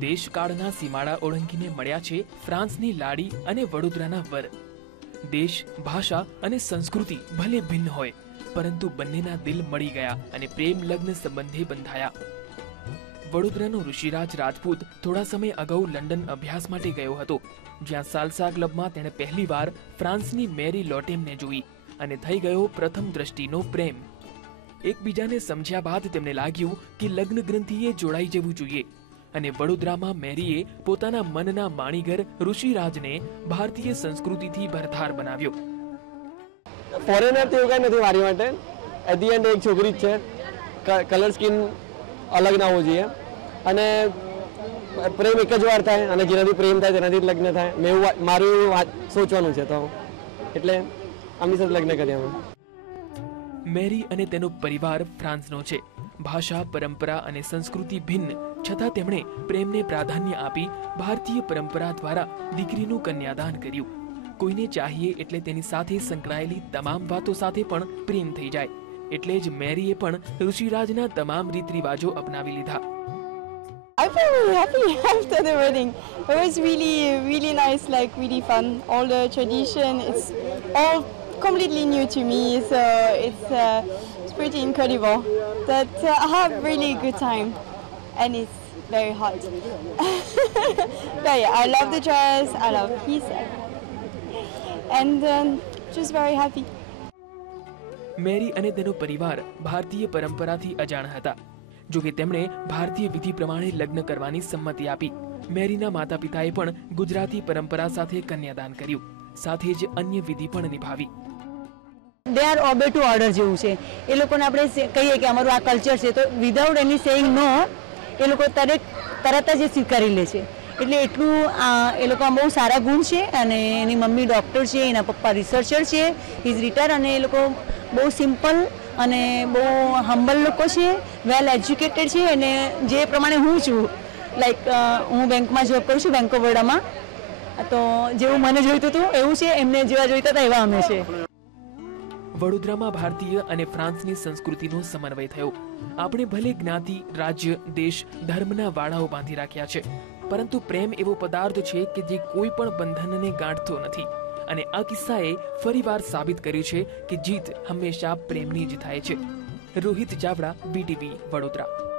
દેશકાળના સીમાડા ઓળંગીને મળ્યા છે ફ્રાન્સની લાડી અને વડોદરાના વર. દેશ, ભાષા અને સંસ્કૃતિ ભલે ભિન્ન હોય, પરંતુ બંનેના દિલ મળી ગયા અને પ્રેમ, લગ્ન સંબંધે બંધાયા. વડોદરાનો ઋષિરાજ રાજપૂત થોડા સમય અગાઉ લંડન અભ્યાસ માટે ગયો હતો, જ્યાં સાલસા ક્લબમાં તેણે પહેલીવાર ફ્રાન્સની મેરી લોટેમને જોઈ અને થઈ ગયો પ્રથમ દ્રષ્ટિનો પ્રેમ. એકબીજાને સમજ્યા બાદ તેમને લાગ્યું કે લગ્ન ગ્રંથિએ જોડાઈ જવું જોઈએ. અને વડોદરામાં મેરીએ પોતાના મનના માણીગર ઋષિરાજને ભારતીય સંસ્કૃતિથી ભરથાર બનાવ્યો. ફોરેનર તો કંઈ નથી મારી માટે. એટ ધી એન્ડ એક છોકરી જ છે. કલર સ્કીન અલગ ના હોવું જોઈએ. અને પ્રેમ એક જ વાર થાય અને જેનાથી પ્રેમ થાય તેનાથી જ લગ્ન થાય. મેં એવું મારું એવું વાત સોચવાનું છે તો. એટલે આમની સાથે લગ્ન કર્યા અમે. મેરી અને તેનો પરિવાર ફ્રાન્સનો છે. ભાષા પરંપરા અને સંસ્કૃતિ ભિન્ન. છતાં તેમણે પ્રેમને પ્રાધાન્ય આપી ભારતીય પરંપરા દ્વારા દીકરીનું કન્યાદાન કર્યું કોઈને ચાહીએ એટલે તેની સાથે સંકળાયેલી તમામ વાતો સાથે પણ પ્રેમ થઈ જાય એટલે જ મેરીએ પણ ઋષિરાજના તમામ રીત રિવાજો અપનાવી લીધા I felt really happy after the wedding. It was really, really nice, like really fun. All the tradition, it's all completely new to me, so it's, uh, it's pretty incredible. That uh, I have really good time, and it's very hot. but yeah, I love the dress. I love his, and um, just very happy. મેરી અને તેનો પરિવાર ભારતીય પરંપરાથી અજાણ હતા જો કે તેમણે ભારતીય વિધિ પ્રમાણે લગ્ન કરવાની સંમતિ આપી મેરીના માતા પિતાએ પણ ગુજરાતી પરંપરા સાથે કન્યાદાન કર્યું સાથે જ અન્ય વિધિ પણ નિભાવી they are obey to order જેવું છે એ લોકોને આપણે કહીએ કે અમારું આ કલ્ચર છે તો વિધાઉટ એની સેઇંગ નો એ લોકો તરત તરત જ એ સ્વીકારી લે છે. એટલે એટલું એ લોકોમાં બહુ સારા ગુણ છે અને એની મમ્મી ડૉક્ટર છે, એના પપ્પા રિસર્ચર છે ઇઝ રિટાયર અને એ લોકો બહુ સિમ્પલ અને બહુ હમ્બલ લોકો છે વેલ એજ્યુકેટેડ છે અને જે પ્રમાણે હું છું લાઈક હું બેંકમાં જોબ કરું છું બેંક ઓફ બરોડામાં તો જેવું મને જોઈતું હતું, એવું છે, એમને જેવા જોઈતા હતા, એવા અમે છે. વડોદરામાં ભારતીય અને ફ્રાન્સની સંસ્કૃતિનો સમન્વય થયો. આપણે ભલે જ્ઞાતિ, રાજ્ય, દેશ, ધર્મના વાળાઓ બાંધી રાખ્યા છે, પરંતુ પ્રેમ એવો પદાર્થ છે કે જે કોઈ પણ બંધનને ગાંઠતો નથી. અને આ કિસ્સાએ ફરીવાર સાબિત કર્યું છે કે જીત હંમેશા પ્રેમની જ થાય છે. રોહિત ચાવડા બીટીવી વડોદરા.